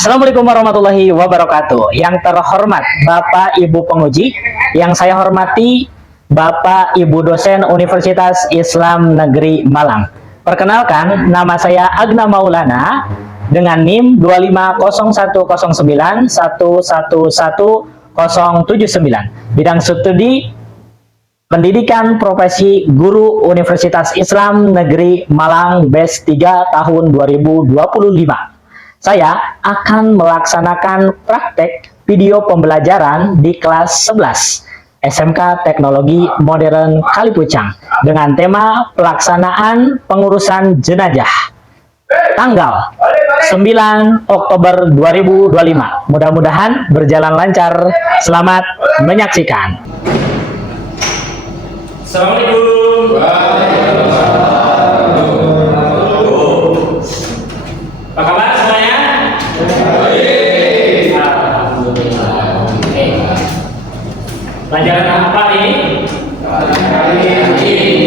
Assalamualaikum warahmatullahi wabarakatuh. Yang terhormat Bapak Ibu penguji, yang saya hormati Bapak Ibu dosen Universitas Islam Negeri Malang. Perkenalkan, nama saya Agna Maulana dengan NIM 25091111079. Bidang studi Pendidikan Profesi Guru Universitas Islam Negeri Malang BES 3 tahun 2025. Saya akan melaksanakan praktek video pembelajaran di kelas 11 SMK Teknologi Modern Kalipucang dengan tema pelaksanaan pengurusan jenazah tanggal 9 Oktober 2025. Mudah-mudahan berjalan lancar. Selamat menyaksikan. Assalamualaikum. Apa kabar semuanya? Baik. Alhamdulillah. Oke. Pelajaran apa ini?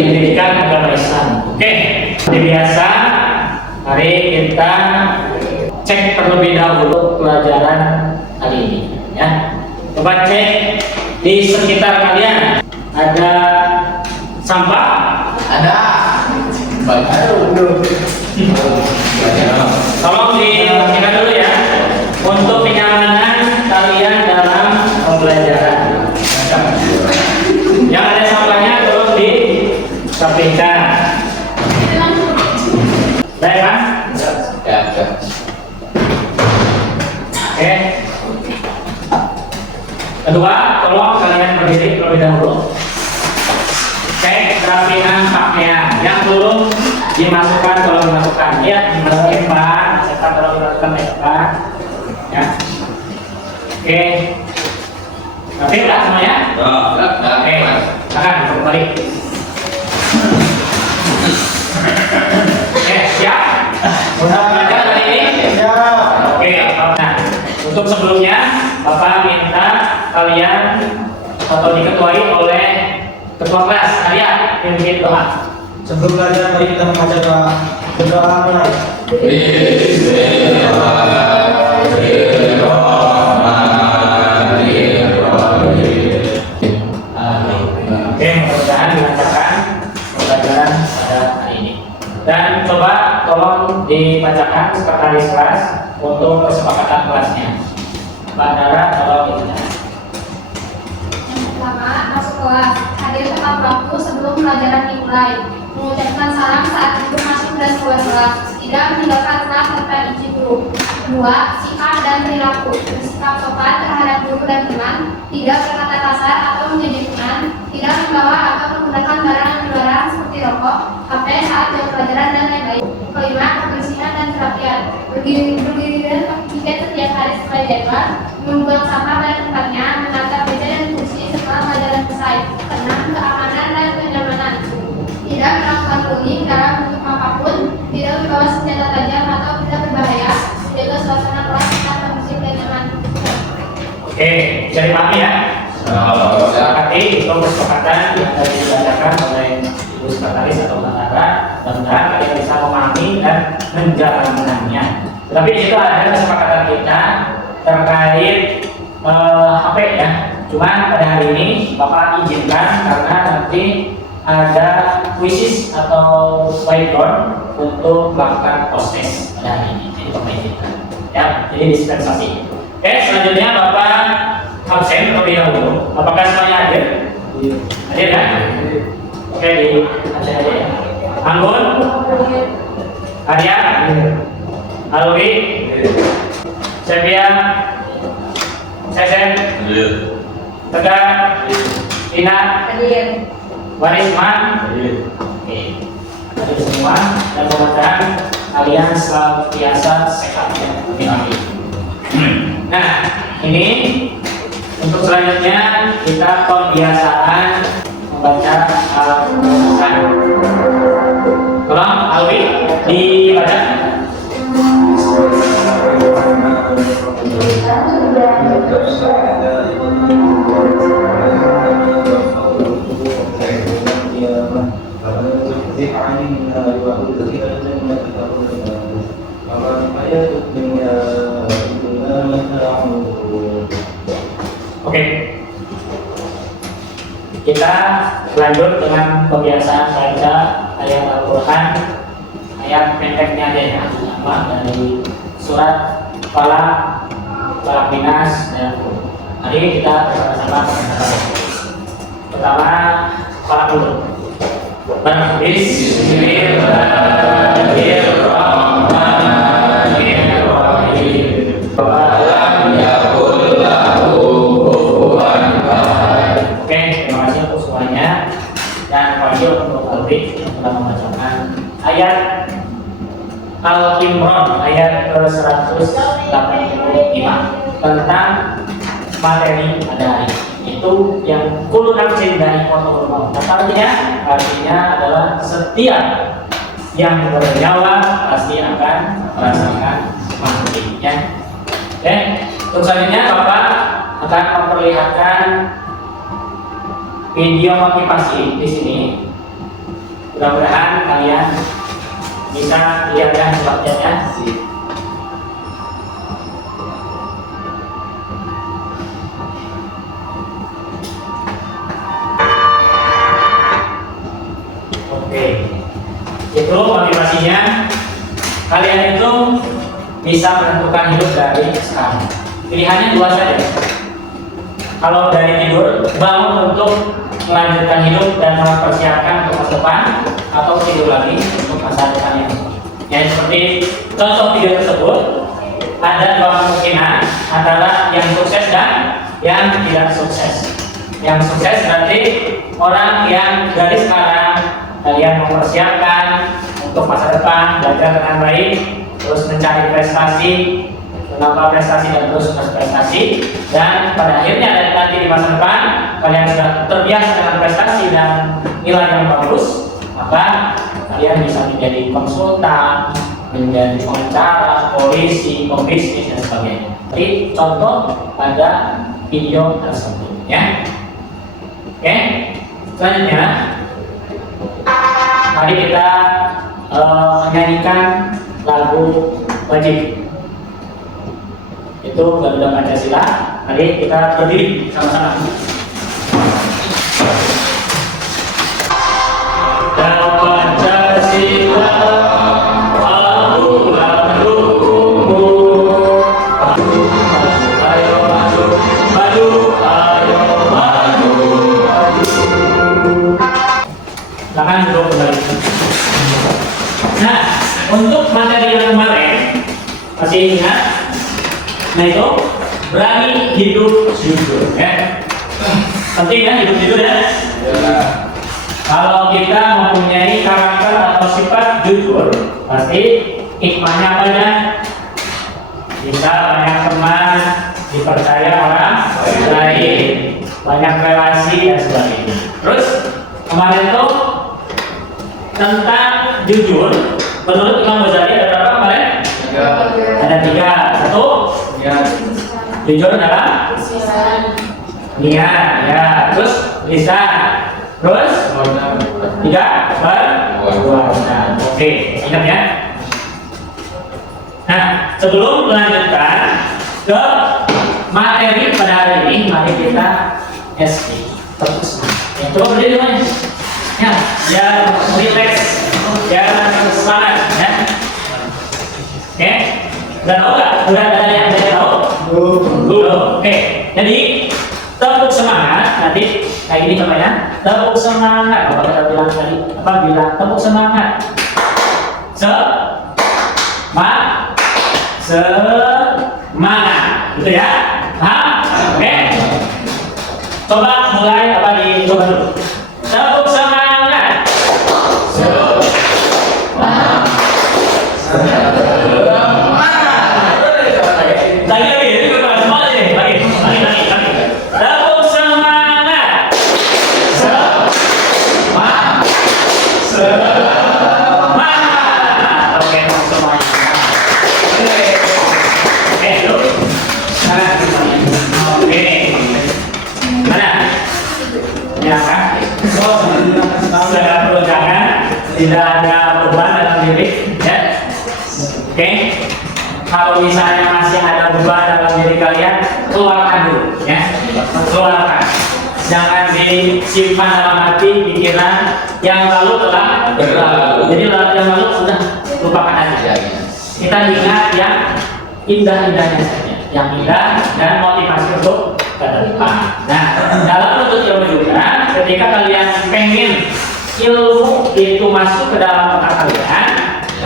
Pendidikan agama Islam. Oke. Seperti biasa, mari kita cek terlebih dahulu pelajaran kali ini. Ya. Coba cek di sekitar kalian. Ada sampah? Ada. Tolong diperhatikan dulu ya, untuk kenyamanan kalian dalam pembelajaran. Yang ada sampahnya tolong disampingkan. Baik kan? Ya. Oke. Kedua, tolong kalian berdiri terlebih dahulu. Cek kerapian pakaian. Yang belum dimasukkan, tolong dimasukkan. Ya, dimasukin Pak. Masukkan, tolong dimasukkan Pak. Ya. Oke. Oke, udah semuanya? Oke. Silakan kembali. Oke, siap? Sudah belajar hari ini? Siap. Oke. Nah, untuk sebelumnya, Bapak minta kalian atau diketuai oleh ketua kelas kalian pimpin doa. Sebelum belajar, mari kita membaca doa. Berdoa mulai. Oke, mudah-mudahan dilancarkan pembelajaran pada hari ini. Dan coba tolong dibacakan sekretaris kelas untuk kesepakatan kelasnya. Mbak Dara, tolong dibacakan. Yang pertama, masuk kelas. Hadir tepat waktu sebelum pelajaran dimulai. Mengucapkan salam saat guru masuk dan keluar kelas. Tidak meninggalkan kelas tanpa izin guru. Kedua, sikap dan perilaku. Bersikap sopan terhadap guru dan teman. Tidak berkata kasar atau menyedihkan. Tidak membawa atau menggunakan barang yang dilarang seperti rokok, HP saat jam pelajaran dan lain-lain. Kelima, kebersihan dan kerapian. Berdiri dan tiket setiap hari sesuai jadwal. Membuang sampah pada tempatnya. Menata meja dan kursi setelah pelajaran selesai. Keenam, keamanan dan kenyamanan. Tidak melakukan bullying dalam bentuk apapun. Tidak membawa senjata tajam atau tidak berbahaya. Jaga suasana kelas tetap kondusif dan nyaman. Oke, bisa dipahami ya? Sepakati untuk kesepakatan yang tadi dibacakan oleh Ibu Sekretaris atau Mbak Dara. Mudah-mudahan kalian bisa memahami dan menjalankannya. Tapi di situ ada kesepakatan kita terkait HP ya. Cuman pada hari ini Bapak izinkan karena nanti ada quizzes atau whiteboard untuk melakukan post test pada hari ini. Jadi Bapak izinkan. Ya, jadi dispensasi. Oke, selanjutnya Bapak absen terlebih dahulu. Apakah semuanya hadir? Hadir kan? Oke, di absen aja ya. Anggun? Arya? Alwi? Sepia? Sesen? Tegar? Ina? Warisman? Oke, hadir semua dan mudah-mudahan kalian senantiasa sehat ya. Amin. Nah, ini untuk selanjutnya kita pembiasaan membaca Al-Quran. Tolong Alwi dibaca. الحياة الدنيا Oke. Kita lanjut dengan kebiasaan baca ayat Al-Quran, ayat pendeknya aja ya, apa dari surat Falaq, Minas, dan hari kita bersama-sama. Pertama, Falaq dulu. Bismillahirrahmanirrahim. Oke, terima kasih untuk semuanya dan terima kasih untuk Alvin yang telah membacakan ayat Al-Imran ayat ke-185 tentang materi pada hari itu yang kullu nafsin dha'iqatul maut. Artinya adalah setiap yang bernyawa pasti akan merasakan mati. Ya. Oke, untuk selanjutnya Bapak akan memperlihatkan video motivasi di sini. Mudah-mudahan kalian bisa lihat dan sebagainya. Oke, itu motivasinya. Kalian itu bisa menentukan hidup dari sekarang. Pilihannya dua saja. Kalau dari tidur, bangun untuk melanjutkan hidup dan mempersiapkan untuk masa depan, atau tidur lagi untuk masa depan yang seperti contoh video tersebut. Ada dua kemungkinan antara yang sukses dan yang tidak sukses. Yang sukses berarti orang yang dari sekarang kalian mempersiapkan untuk masa depan, belajar dengan baik, terus mencari prestasi, menambah prestasi dan terus berprestasi, dan pada akhirnya nanti di masa depan kalian sudah terbiasa dengan prestasi dan nilai yang bagus, maka kalian bisa menjadi konsultan, menjadi pengacara, polisi, pembisnis dan sebagainya. Jadi contoh pada video tersebut, ya. Oke, selanjutnya mari kita menyanyikan lagu wajib. Itu Garuda Pancasila. Mari kita berdiri sama-sama. Pancasila, aulah hukummu. Ayo maju, maju, ayo maju, maju. Silakan duduk kembali. Nah, untuk materi yang kemarin masih ingat? Nah itu berani hidup jujur, ya. Penting ya hidup jujur ya. Kalau kita mempunyai karakter atau sifat jujur, pasti hikmahnya banyak. Bisa banyak teman, dipercaya orang lain, banyak relasi dan sebagainya. Terus kemarin itu tentang jujur, menurut Imam Ghazali ada berapa kemarin? Ada 3. Satu, jujur dalam niat, ya. Terus lisan, terus tidak berbuat. Oke, ingat ya. Nah, sebelum melanjutkan ke materi pada hari ini, mari kita SD. Terus, ya, coba berdiri semuanya. Ya, biar relax, biar semangat, ya. Oke, udah tahu nggak? Udah ada yang saya tahu? Belum. Oke, jadi tepuk semangat nanti kayak gini contohnya. Tepuk semangat. Apa kita bilang tadi? Apa bilang tepuk semangat? Semangat, gitu ya? Paham? Oke. Coba mulai apa dicoba dulu. Tepuk semangat. Tidak ada beban dalam diri, ya. Oke. Kalau misalnya masih ada beban dalam diri kalian, keluarkan dulu, ya. dikeluarkan. Jangan disimpan dalam hati pikiran yang lalu telah berlalu. Jadi yang lalu sudah lupakan aja. Kita ingat yang indah-indahnya saja, yang indah dan motivasi untuk ke depan. Nah, dalam menuntut ilmu juga, ketika kalian pengen ilmu itu masuk ke dalam otak kalian,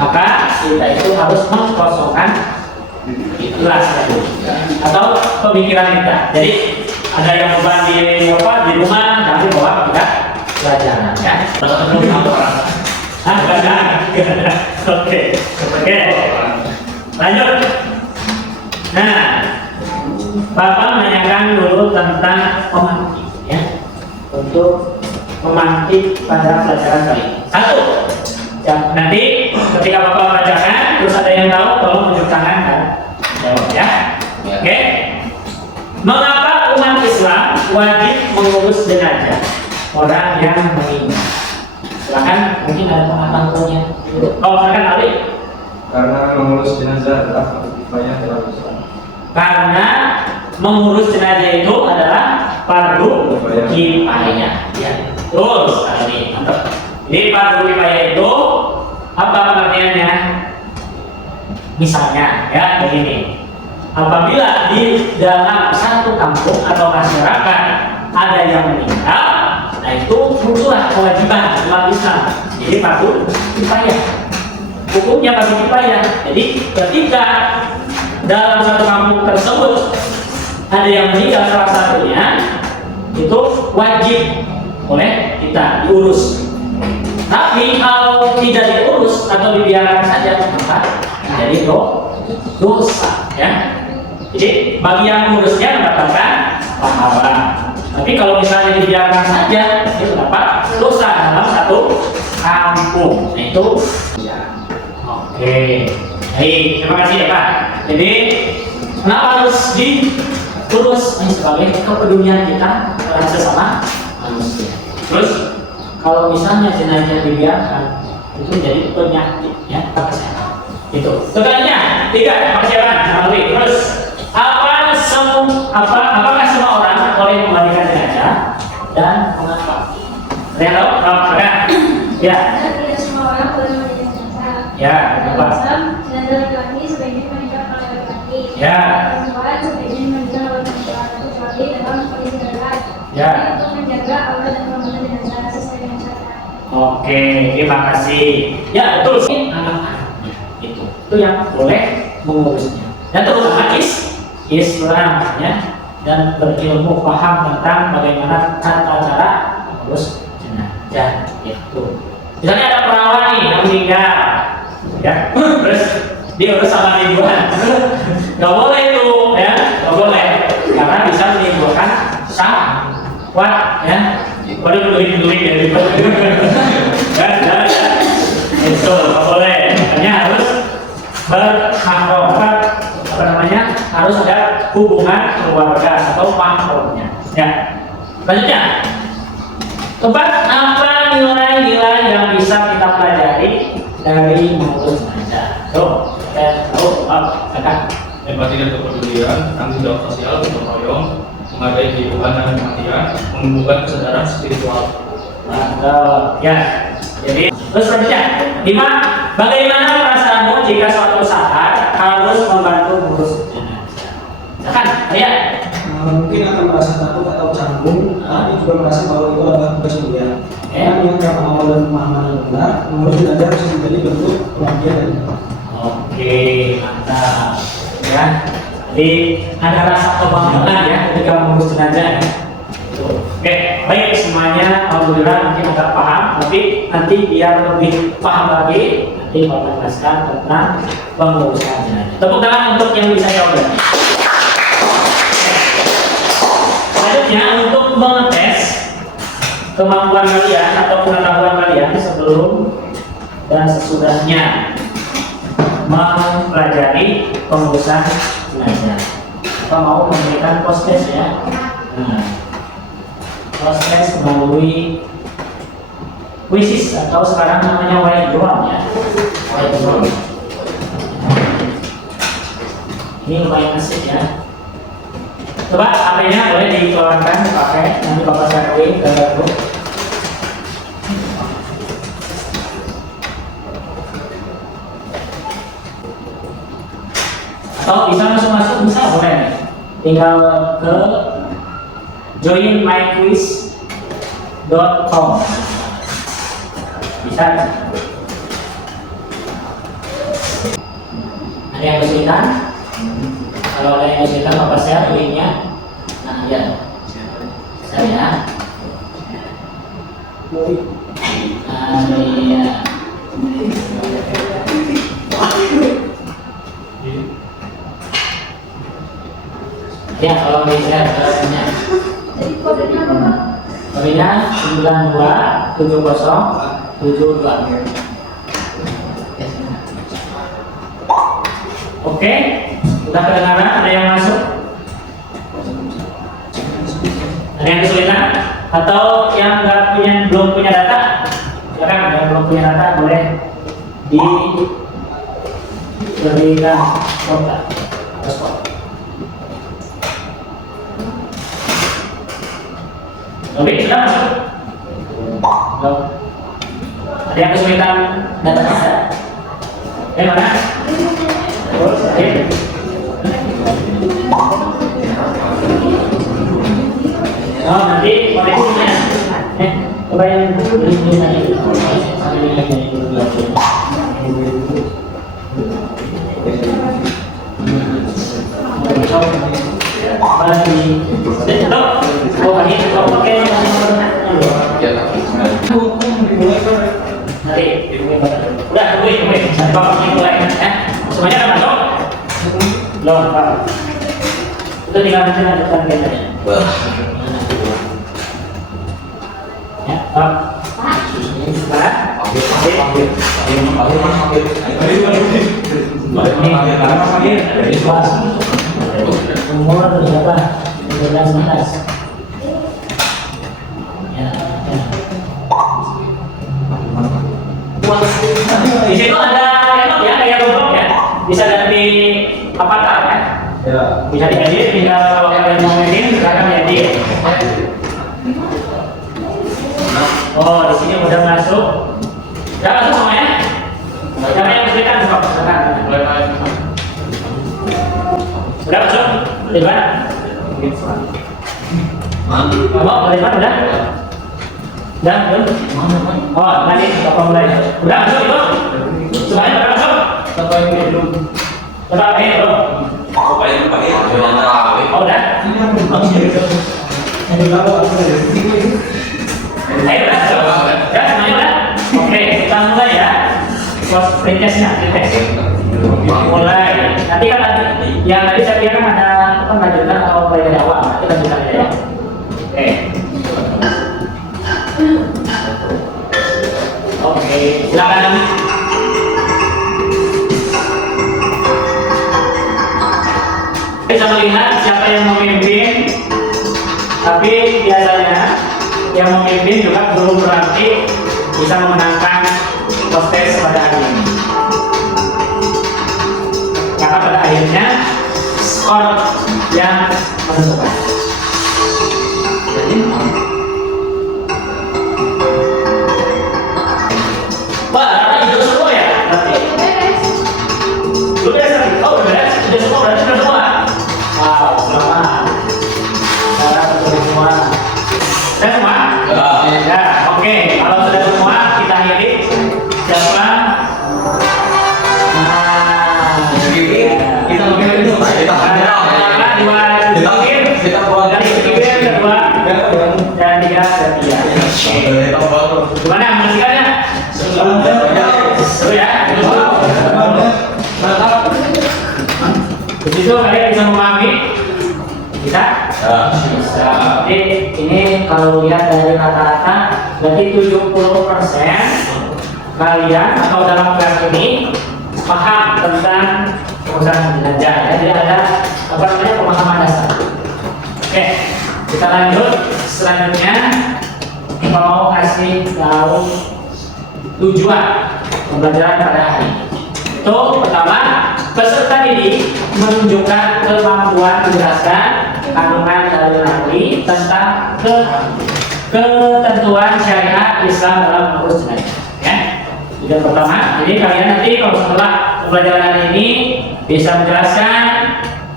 maka kita itu harus mengkosongkan ikhlas atau pemikiran kita. Jadi ada yang beban di rumah, jangan dibawa ke pelajaran ya. Oke. Lanjut. Nah, Bapak menanyakan dulu tentang pemantik ya, untuk memantik pada pelajaran kali ini. Satu, nanti ketika Bapak bacakan, terus ada yang tahu, tolong tunjuk tangan dan jawab ya. Oke. Mengapa umat Islam wajib mengurus jenazah orang yang meninggal? Silakan, mungkin ada pengetahuannya. Oh, silakan Ali. Karena mengurus jenazah adalah upaya dalam Islam. Karena mengurus jenazah itu adalah fardu kifayah. Ya, betul sekali. Mantap. Jadi fardu kifayah itu apa pengertiannya? Misalnya, ya begini. Apabila di dalam satu kampung atau masyarakat ada yang meninggal, nah itu muncullah kewajiban umat Islam. Jadi fardu kifayah. Hukumnya fardu kifayah. Jadi ketika dalam satu kampung tersebut ada yang meninggal salah satunya, itu wajib oleh kita diurus. Tapi kalau tidak diurus atau dibiarkan saja, maka jadi dosa ya. Jadi bagi yang mengurusnya mendapatkan pahala. Tapi kalau misalnya dibiarkan saja, itu dapat dosa dalam satu kampung. Nah, itu ya. Oke. Baik, terima kasih ya Pak. Jadi kenapa harus diurus? Ini sebagai kepedulian kita terhadap sesama manusia. Terus kalau misalnya jenazah dibiarkan, itu jadi penyakit ya, kesehatan. Itu. Setelahnya tiga persiapan melalui. Terus apakah semua orang boleh membagikan jenazah dan mengapa? Ada yang tahu? Ada? Ya. Tidak semua orang boleh membagikan jenazah. Ya, kenapa? Jenazah laki-laki sebaiknya meninggal oleh laki-laki. Ya. Perempuan sebaiknya meninggal oleh perempuan, kecuali dalam kondisi darurat. Ya. Untuk menjaga aurat dan keamanan jenazah sesuai dengan syariat. Oke, terima kasih. Ya betul sih, anak-anak itu yang boleh mengurusnya. Dan terutama Islam ya, dan berilmu paham tentang bagaimana tata cara mengurus jenazah itu. Misalnya ada perawan nih yang meninggal, ya, terus diurus sama mingguan, nggak boleh itu, ya, nggak boleh, karena bisa menimbulkan syahwat, ya. Baru duit dari ya, itu nggak boleh. Makanya harus bermahromat, harus ada hubungan keluarga atau mahramnya. Ya. Selanjutnya, keempat, apa nilai-nilai yang bisa kita pelajari dari mengurus jenazah? Tuh, kita tahu apa? Empati dan kepedulian, tanggung jawab sosial, gotong royong, menghargai kehidupan dan kematian, menumbuhkan kesadaran spiritual. Mantap. Ya. Jadi, terus selanjutnya, 5. Bagaimana perasaanmu jika suatu saat harus membantu mengurus jenazah? Silakan, ya. Mungkin akan merasa takut atau canggung, tapi juga merasa bahwa itu adalah tugas mulia. Karena yang karena awal dan pemahaman yang benar, mengurus jenazah bisa menjadi bentuk pengabdian dan Oke, mantap. Ya, jadi ada rasa kebanggaan ya ketika mengurus jenazah. Ya. Oke, baik semuanya. Alhamdulillah mungkin agak paham, tapi nanti biar lebih paham lagi, nanti Bapak jelaskan tentang pengurusan jenazah. Tepuk tangan untuk yang bisa jawab. Selanjutnya untuk mengetes kemampuan kalian atau pengetahuan kalian sebelum dan sesudahnya mempelajari pengurusan jenazah. Kita mau memberikan post-test ya. Nah, post-test melalui quizzes atau sekarang namanya whiteboard ya. Whiteboard. Ini lumayan asik ya. Coba HP-nya boleh dikeluarkan, dipakai, nanti Bapak sharing ke grup. Atau bisa langsung masuk, bisa boleh nih. Tinggal ke joinmyquiz.com. Bisa. Ada yang kesulitan? Kalau ada yang kesulitan, Bapak share linknya. Nah, ya. Share ya. Nah, iya. Ya, kalau bisa punya. Jadi kodenya apa Pak? Kodenya 927072. Oke, udah kedengaran? Ada yang masuk? Ada yang kesulitan? Atau yang belum punya data? Silakan, yang belum punya data boleh diberikan kontak. Oke, sudah masuk? Belum. Ada yang kesulitan data bisa? Mana? Oke. Oh, nanti koneksinya. Coba yang ini tadi. Lagi. Oh, ini kalau pakai nanti udah tungguin nanti Bapak mulai ya. Semuanya udah masuk? Belum, Pak. Itu tinggal nanti lanjutkan biasanya. Ya, Pak. Pak. Umur berapa? 19. Ya, ya. Di situ ada enok ya, kayak robot ya. Bisa ganti avatar ya. Ya. Bisa diedit, tinggal kalau kalian mau edit, silakan edit. Oh, di sini udah masuk. Udah masuk semuanya? Siapa yang kesulitan? Silakan. Udah masuk? Ridwan? Mau Ridwan udah? Udah, belum? Oh, tadi Bapak mulai. Udah masuk itu? Semuanya udah masuk? Coba ini belum. Oh, udah? Ayo, udah masuk? Udah, semuanya udah? Oke, kita mulai ya. Pretestnya, pretest. Mulai. Nanti kan yang tadi saya kira kan ada lanjutan atau mulai dari awal. Nanti lanjutan ya. Oke. Oke, silakan. Bisa melihat siapa yang memimpin, tapi biasanya yang memimpin juga belum berarti bisa memenangkan tes pada hari ini. Karena pada akhirnya skor yang menentukan. Wah, itu semua ya? Berarti udah beres. Oh, udah beres. Udah semua, berarti udah semua. Wow, selamat. Sekarang sudah semua. Sudah semua? Ya, oke. Kalau sudah semua, kita akhiri. Siapa? Kita pakai itu. Dan tiga setia. Gimana menyaksikannya? Seru ya? Begitu kalian bisa memahami? Bisa? Bisa. Jadi ini kalau lihat dari rata-rata berarti 70% kalian atau dalam kelas ini paham tentang urusan belanja ya. Jadi ada apa namanya pemahaman dasar. Oke, kita lanjut. Selanjutnya kita mau kasih tahu tujuan pembelajaran pada hari ini. Itu pertama, peserta didik menunjukkan kemampuan menjelaskan kandungan dalil naqli tentang ketentuan syariat Islam dalam mengurus jenazah. Ya, yang pertama, jadi kalian nanti kalau setelah pembelajaran ini bisa menjelaskan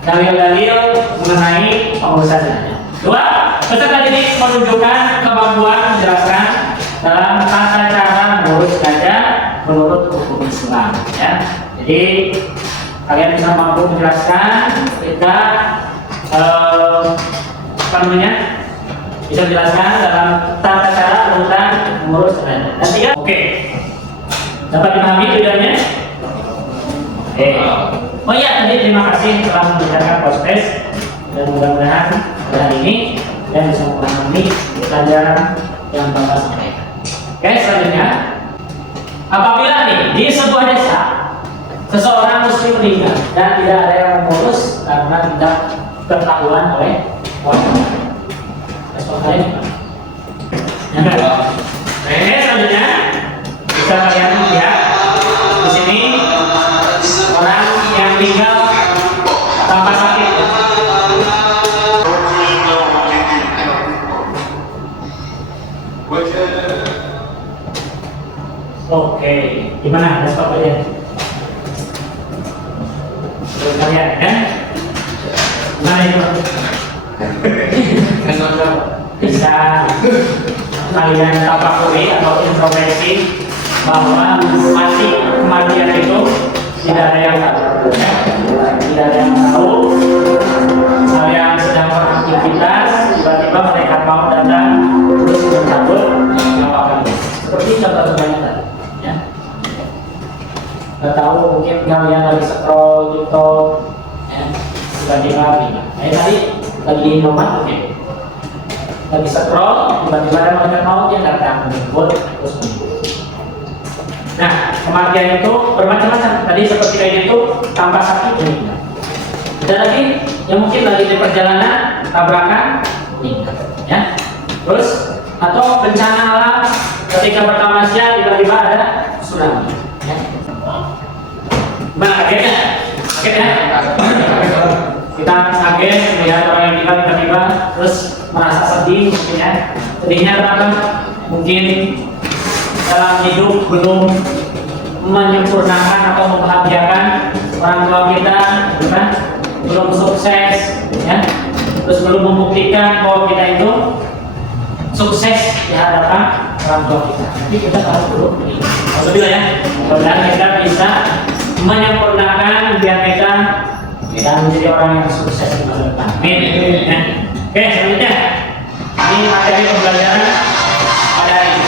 dalil-dalil mengenai pengurusan jenazah. Dua, peserta didik menunjukkan kemampuan menjelaskan dalam tata cara mengurus jenazah menurut hukum Islam. Ya, jadi kalian bisa mampu menjelaskan ketika apa namanya, bisa menjelaskan dalam tata cara tentang mengurus jenazah. Dan tiga, oke, dapat dipahami tujuannya? Oke. Oh iya, tadi terima kasih telah mendengarkan podcast dan mudah-mudahan hari ini dan bisa memahami pelajaran yang Bapak sampaikan. Oke, selanjutnya, apabila nih di sebuah desa seseorang muslim meninggal dan tidak ada yang mengurus karena tidak ketahuan oleh warga. Respon kalian gimana? Oke, selanjutnya bisa kalian lihat di sini orang yang meninggal tanpa sakit. Oke, gimana respon kalian? Respon kalian kan? Gimana itu? Bisa kalian tafakuri atau introspeksi bahwa kematian itu tidak ada yang tahu, tidak ada yang tahu. Kalian sedang beraktivitas, tiba-tiba mereka mau datang terus mencabut nyawa kalian. Seperti contoh-contohnya tadi, ya. Nggak tahu, mungkin kalian lagi scroll YouTube, ya, tiba-tiba pindah. Tadi lagi di nomad, oke. Lagi scroll, tiba-tiba ada malaikat maut yang datang menjemput terus menjemput. Nah, kematian itu bermacam-macam. Tadi seperti kayak gitu, tanpa sakit meninggal. Ada lagi yang mungkin lagi di perjalanan tabrakan meninggal, ya. Terus atau bencana alam ketika bertamasya tiba-tiba ada tsunami, ya. Gimana kagetnya? Kaget ya? Kita kaget melihat orang yang meninggal tiba-tiba, terus merasa sedih mungkin ya. Sedihnya kenapa? Mungkin dalam hidup belum menyempurnakan atau membahagiakan orang tua kita, bukan? Belum sukses, ya. Terus belum membuktikan bahwa kita itu sukses di hadapan orang tua kita. Tapi kita harus dulu. Alhamdulillah ya. Mudah-mudahan kita bisa menyempurnakan biar kita menjadi orang yang sukses di masa depan. Amin. Ya. Oke, selanjutnya ini materi pembelajaran pada hari ini.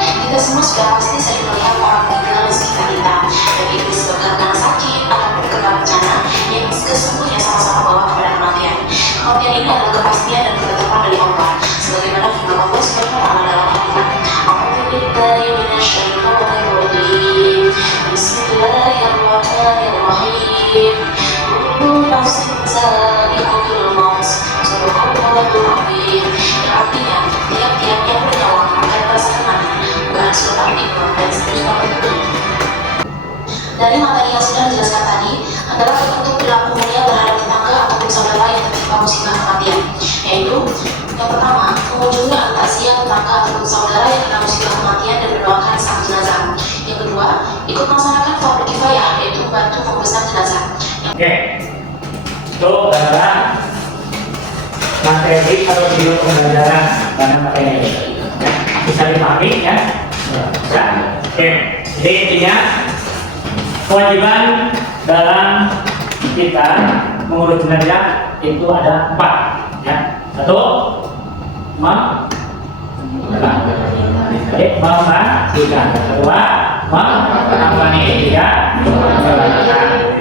Kita semua sudah pasti sering melihat orang meninggal di sekitar kita, baik itu disebabkan karena sakit ataupun karena bencana yang sesungguhnya sama-sama bawa kepada kematian. Kematian ini adalah kepastian dan ketetapan dari Allah, sebagaimana firman Allah Subhanahu wa taala dalam Al-Qur'an. A'udzubillahi minasyaitonir rajim. Bismillahirrahmanirrahim. Kullu nafsin za'iqatul maut. Subhanallahul azim. Yang artinya tiap-tiap yang bernyawa akan merasakan mati. Bukan surat Al-Iqra dan seterusnya. Dari materi yang sudah dijelaskan tadi adalah bentuk perilaku mulia terhadap tetangga ataupun saudara yang tertimpa musibah kematian, yaitu yang pertama, mengunjungi antasia tetangga ataupun saudara yang kena musibah kematian dan mendoakan sang jenazah. Yang kedua, ikut melaksanakan fardhu kifayah, yaitu membantu membesar jenazah. Oke, itu adalah materi atau judul pembelajaran karena materi ini. Ya, bisa dipahami ya? Ya. Oke, jadi intinya kewajiban dalam kita mengurus jenazah itu ada 4, ya. Satu, memastikan. Kedua, mengampani ya.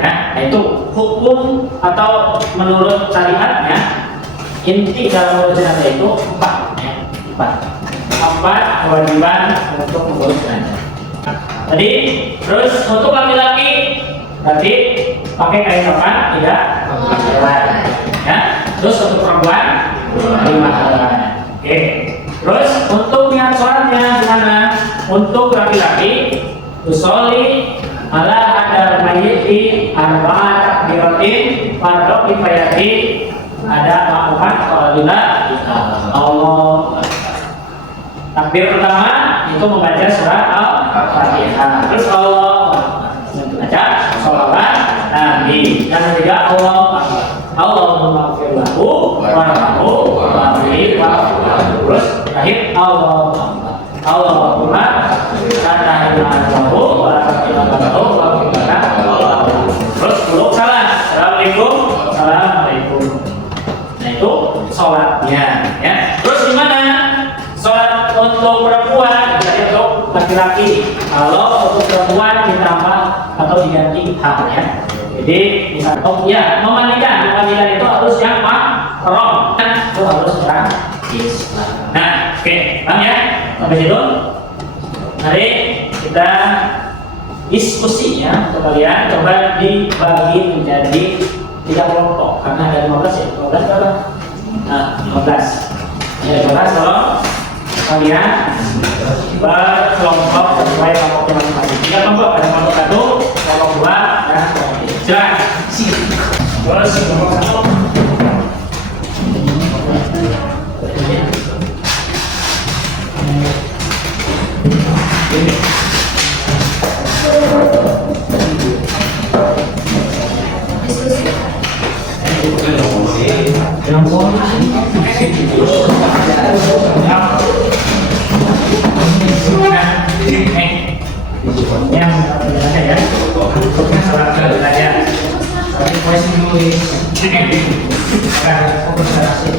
Nah, itu hukum atau menurut syariatnya inti dalam mengurus jenazah itu 4, ya. 4 kewajiban untuk mengurus jenazah. Tadi, terus untuk laki-laki berarti pakai kain kafan tidak lewat, ya. Terus untuk perempuan 5 helai. Oke. Terus untuk niat sholatnya gimana? Untuk laki-laki usolli ala hadal mayyiti arba'at takbiratin fardhu kifayati ada makmumat apabila Allah. Takbir pertama itu membaca surat Al-Fatihah. Terus Allah baca sholawat Nabi. Dan ketiga Allah Allahumma ighfir lahu warhamhu wa'afihi wa'fu anhu. Terus terakhir Allahumma la tahrimna lahu wa la tahrimna lahu wa qina. Terus dulu salam. Assalamualaikum. Assalamualaikum. Nah itu sholatnya ya. Terus gimana? Sholat untuk perempuan jadi untuk laki-laki. Kalau untuk perempuan ditambah atau diganti haknya. Jadi misalnya, oh ya, memandikan itu harus yang mahram, itu harus orang Islam. Nah, oke, paham ya? Sampai situ. Mari kita diskusi ya untuk kalian. Coba dibagi menjadi 3 kelompok karena ada 15 ya. 15 berapa? Nah, 15. Ya, 15 kalau kalian berkelompok sesuai kelompoknya masing-masing. 3 kelompok, ada kelompok 1, kelompok 2, dan kelompok 3. Silakan. Terus kelompok 1. Yang ada ya, untuk salah satu belajar. Tapi voice nulis, fokus narasi.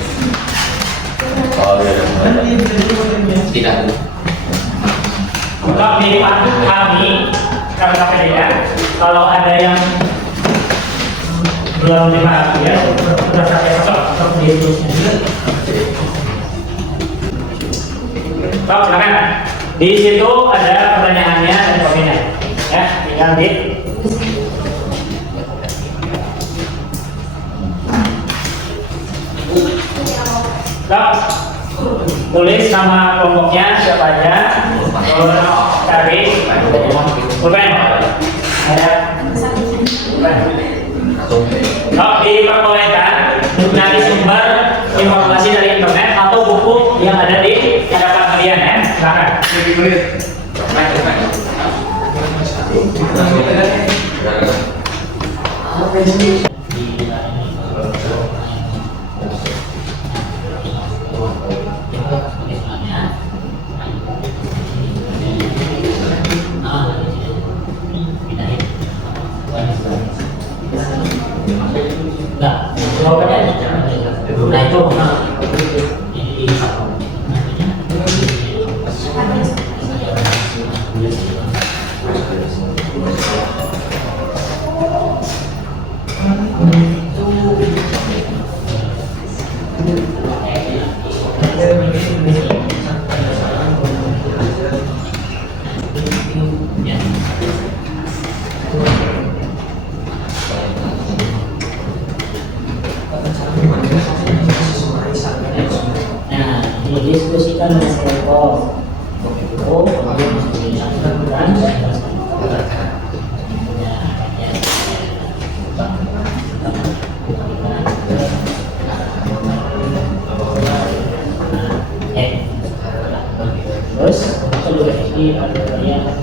Tidak. Untuk di waktu kami ya, kalau ada yang belum dipahami ya, sudah sampai besok untuk dihitungnya. Stop, silakan. Di situ ada pertanyaannya dan komennya. Ya, tinggal di stop. Tulis nama kelompoknya siapa aja. Cari pulpen. Ada stop, diperbolehkan mencari sumber informasi dari internet atau buku yang ada di hadapan kalian ya. Silakan. Nah, jawabannya nah itu didiskusikan dengan kelompok terus kedua ini adalah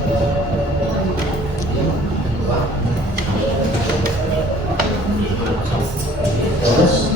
terus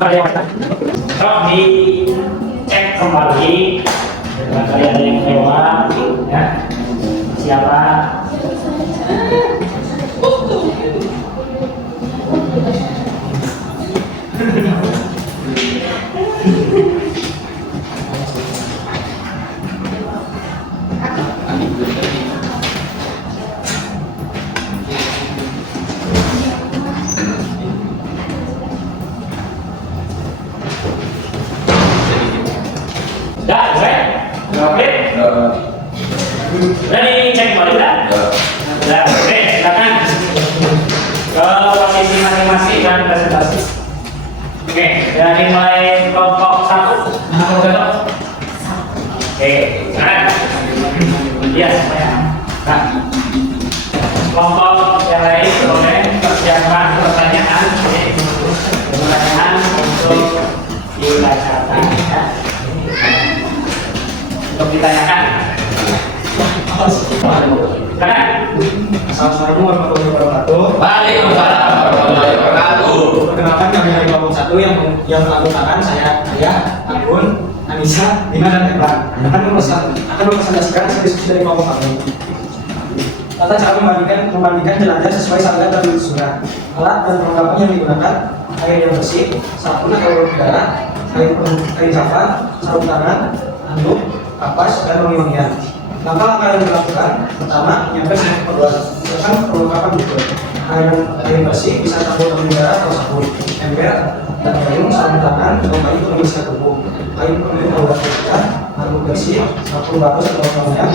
Terus dicek kembali barangkali ada yang lewat, ya siapa? Dah, boleh? Oke. Udah dicek kembali dah. Udah, oke, silakan ke posisi masing-masing dan presentasi. Oke, dari mulai kelompok 1. Oke, silakan. Iya, semuanya. Nah, kelompok yang lain boleh persiapkan pertanyaan, pertanyaan untuk dibacakan, ya. Untuk ditanyakan. Silakan. Assalamualaikum warahmatullahi wabarakatuh. Waalaikumsalam warahmatullahi wabarakatuh. Perkenalkan kami dari kelompok 1 yang menganggotakan saya, Agun, Anissa, Dina dan Ebran akan mempresentasikan hasil diskusi dari kelompok kami. Tata cara membandingkan jelajah sesuai sarjana dan surat. Alat dan perlengkapan yang digunakan: air yang bersih, sabun atau udara, kain safar, sarung tangan, handuk, kapas, dan wangi-wangian. Langkah-langkah yang dilakukan: pertama, menyiapkan semua keperluan, misalkan perlengkapan berikut: air bersih, bisa sabun udara atau sabun, ember dan payung, sarung tangan, atau kain untuk membersihkan tubuh, kain pelindung bau kita, handuk bersih, sabun bagus atau wangian,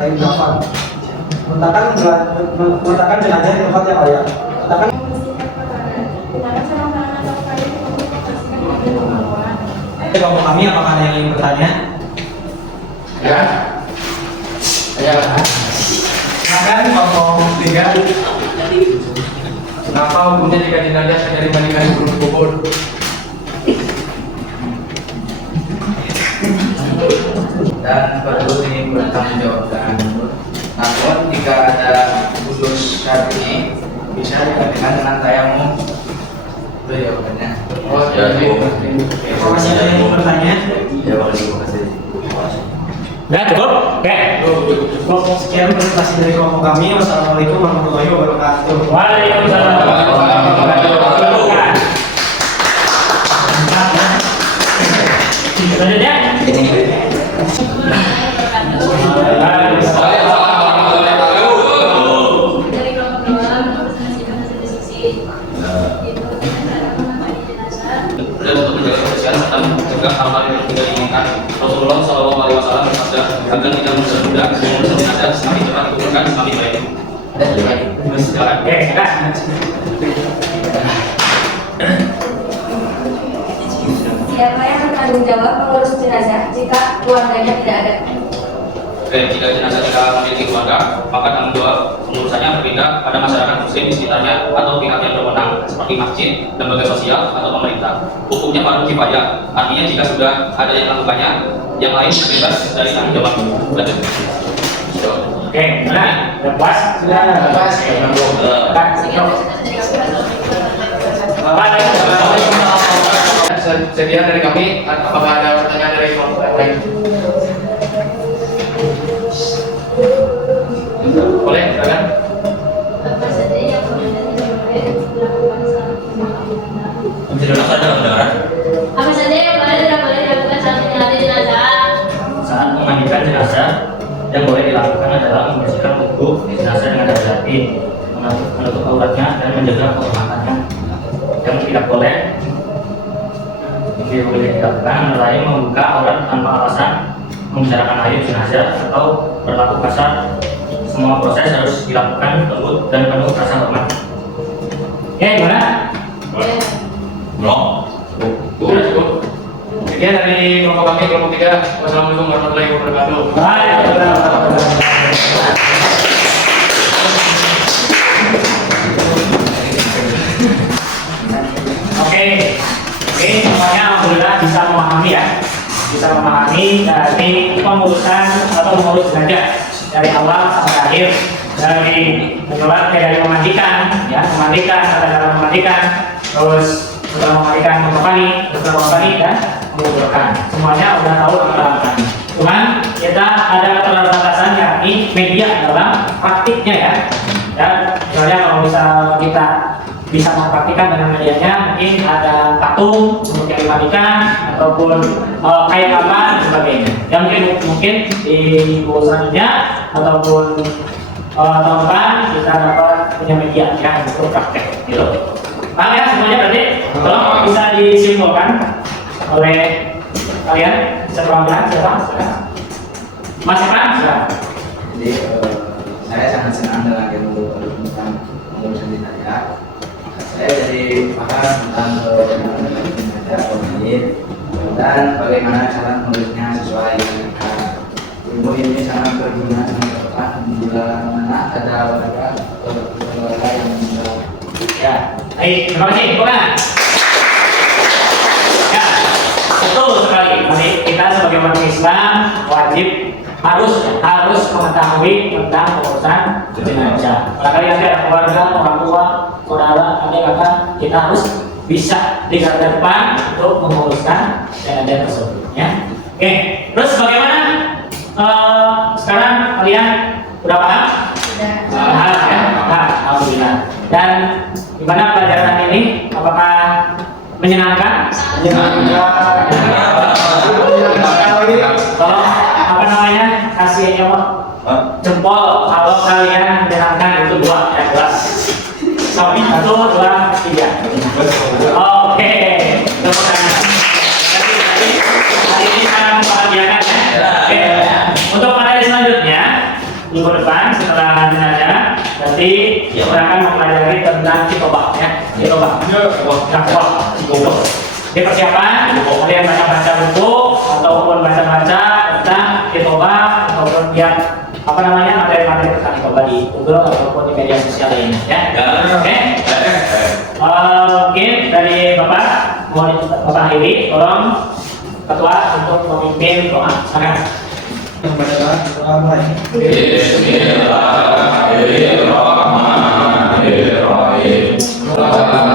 kain kafan. Meletakkan jenazah di tempat yang layak. Letakkan kelompok kami, apakah ada yang ingin bertanya? Ya. Silakan kelompok 3. Kenapa hukumnya jika jenazah tidak dimandikan sebelum kubur? Dan perlu dipertanggungjawabkan. Namun jika ada khusus saat ini bisa digantikan dengan tayamum. Itu jawabannya. Oh, ya, Masih ada yang ingin bertanya? Ya, terima kasih. Udah cukup? Oke. Cukup sekian presentasi dari kelompok kami. Wassalamualaikum warahmatullahi wabarakatuh. Waalaikumsalam warahmatullahi wabarakatuh. Selanjutnya. Dari kelompok 2 mempresentasikan hasil diskusi. Yaitu cara menangani jenazah. Dan untuk menjaga kebersihan serta mencegah hal-hal yang tidak diinginkan, Rasulullah SAW bersabda agar tidak menunda mengurus jenazah semakin cepat dikuburkan semakin baik. Silakan. Oke, silakan. Siapa yang bertanggung jawab mengurus jenazah jika keluarganya tidak ada? Oke, jika jenazah tidak memiliki keluarga, maka tanggung jawab pengurusannya berpindah pada masyarakat muslim di sekitarnya atau pihak yang berwenang seperti masjid, lembaga sosial, atau pemerintah. Hukumnya fardu kifayah, artinya jika sudah ada yang melakukannya, yang lain bebas dari tanggung jawab. Lanjut. Oke, nah, udah puas? Sudah puas. Sekian dari kami. Apakah ada pertanyaan dari kelompok lain? Boleh, silakan. Apa saja yang boleh dan tidak boleh dilakukan saat Kebenaran. Apa saja yang boleh dan tidak boleh dilakukan saat menyelami jenazah? Saat memandikan jenazah, yang boleh dilakukan adalah membersihkan tubuh jenazah dengan hati-hati, menutup auratnya dan menjaga kehormatannya. Yang tidak boleh dilakukan adalah membuka aurat tanpa alasan, membicarakan aib jenazah atau berlaku kasar. Semua proses harus dilakukan lembut dan penuh rasa hormat. Oke, gimana? Belum. Cukup. Sekian dari kelompok kami, kelompok 3. Wassalamualaikum warahmatullahi wabarakatuh. Oke, semuanya alhamdulillah bisa memahami ya, bisa memahami dari pengurusan atau mengurus jenazah dari awal sampai akhir, dari memandikan, ya, memandikan, tata cara memandikan, terus setelah mematikan mengopani, setelah mengopani dan menguburkan. Semuanya udah tahu langkah-langkahnya. Cuman kita ada keterbatasan yakni media dalam praktiknya ya. Dan misalnya kalau kita bisa mempraktikkan dengan medianya, mungkin ada patung untuk yang dimatikan ataupun kayak apa dan sebagainya. Yang mungkin di buku selanjutnya ataupun tahun depan kita dapat punya media ya untuk praktek gitu. Paham ya semuanya berarti? Tolong bisa disimpulkan oleh kalian. Bisa pelan-pelan, siapa? Mas Evan, siapa? Jadi saya sangat senang dengan ilmu tentang pengurusan ditanya. Saya jadi paham tentang media online dan bagaimana cara menulisnya sesuai dengan kita. Ilmu ini sangat berguna sangat tepat bila mana ada warga atau keluarga yang meninggal. Ya, baik, terima kasih. Bukan? Ya, betul sekali. Nanti kita sebagai umat Islam wajib harus mengetahui tentang urusan jenazah. Barangkali nanti ada keluarga, orang tua, saudara, adik kakak, kita harus bisa di garda depan untuk menguruskan jenazah tersebut. Ya, oke. Terus bagaimana? Sekarang kalian udah paham? Paham ya? Nah, alhamdulillah. Dan gimana pelajaran ini? Apakah menyenangkan? Tolong apa namanya? Kasih jempol kalau kalian menyenangkan itu 2 ya, 2. Sorry, 1, 2, 3. Oke. Tepuk tangan. Hari ini sangat membahagiakan ya. Oke. Untuk materi selanjutnya minggu depan setelah jenazah nanti kita akan mempelajari tentang cikoba ya. Cikoba. Di persiapan kalian baca buku ataupun baca tentang cikoba ataupun lihat apa namanya materi-materi tentang cikoba di Google ataupun di media sosial lainnya ya. Oke. Mungkin dari Bapak mohon Bapak Heri tolong ketua untuk memimpin doa. Silakan. Bismillahirrahmanirrahim.